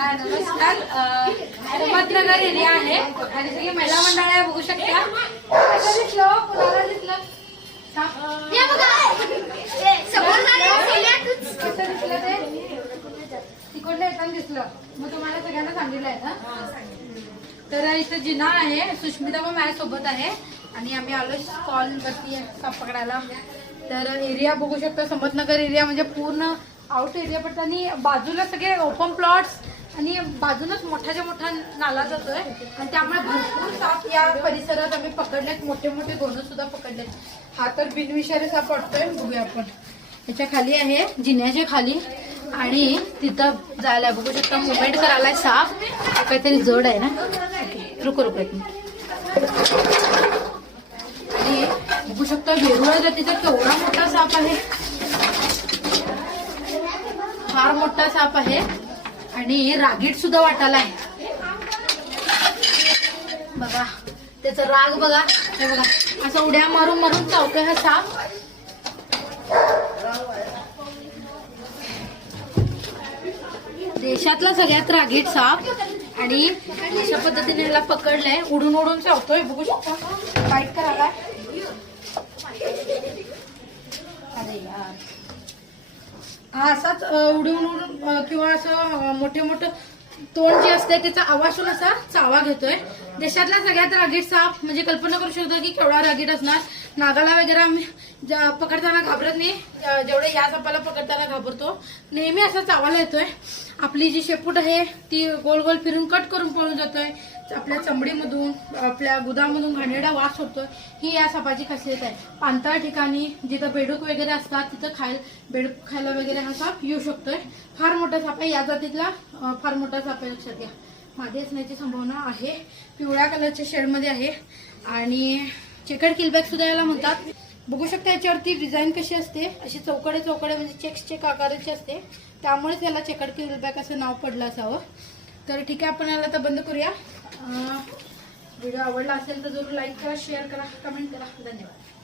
नमस्कार. अहमदनगर एरिया आहे आणि सगळी महिला मंडळ आहे, बघू शकता. कसं दिसलं कुणाला दिसलं ते तिकडलं येताना दिसलं, मग तुम्हाला सगळ्यांना सांगितलं आहे ना. तर इथं जिना आहे, सुष्मिता पण माझ्यासोबत आहे आणि आम्ही आलो स्टॉल वरती साप पकडायला. तर एरिया बघू शकता, अहमदनगर एरिया म्हणजे पूर्ण आउट एरिया पडतं आणि बाजूला सगळे ओपन प्लॉट्स आणि बाजूनच मोठाच्या मोठा नाला जातोय आणि त्यामुळे भरपूर साप या परिसरात आम्ही पकडलेत. मोठे मोठे गोणं सुद्धा पकडलेत. हा तर बिनविषारी साप वाटतोय, बघूया आपण. याच्या खाली आहे, जिन्याच्या खाली, आणि तिथं जायला बघू शकता मुवमेंट करायला साप. काहीतरी जड आहे ना. ओके, रुको एक मिनिट. आणि बघू शकता वेरुळा जातीचा केवढा मोठा साप आहे, फार मोठा साप आहे आणि रागीट सुद्धा वाटायला आहे. बघा त्याचा राग बघा, हे बघा असं उड्या मारून मारून चावतोय हा साप. देशातला सगळ्यात रागीट साप आणि अशा पद्धतीने याला पकडलंय, उडून उडून चावतोय. बघू शकता फाईट करायला. अरे यार, हा असाच उडून उडून किंवा असं मोठे मोठे तोंड जे असते त्याचा आवाज होऊन असा चावा घेतोय. देशातला सगळ्यात रागीट साप म्हणजे कल्पना करू शकतो की केवढा रागीट असणार. नागाला वगैरे आम्ही पकडताना घाबरत नाही, जेवढे या सापाला पकडताना घाबरतो. नेहमी असा चावायला येतोय. आपली जी शेपूट आहे ती गोल गोल फिरून कट करून पळून जातोय. आपल्या चमडीमधून आपल्या गुदामधून घाणेरडा वास होतोय. ही या सापाची खासियत आहे. पाणथळ ठिकाणी जिथं बेडूक वगैरे असतात तिथं बेडूक खायला वगैरे हा साप येऊ शकतोय. फार मोठा साप आहे, या जातीतला फार मोठा साप आहे, लक्षात घ्या. मागे असण्याची संभावना आहे. पिवळ्या कलरच्या शेडमध्ये आहे आणि चेकर्ड किलबॅक सुद्धा याला म्हणतात. बघू शकता याच्यावरती डिझाईन कशी असते, अशी चौकडे चौकडे म्हणजे चेक्सचे आकाराची असते, त्यामुळेच याला चेकर्ड किलबॅक असं नाव पडलं असावं. तर ठीक आहे, आपण याला आता बंद करूया. व्हिडिओ आवडला असेल तर जरूर लाईक करा, शेअर करा, कमेंट करा. धन्यवाद.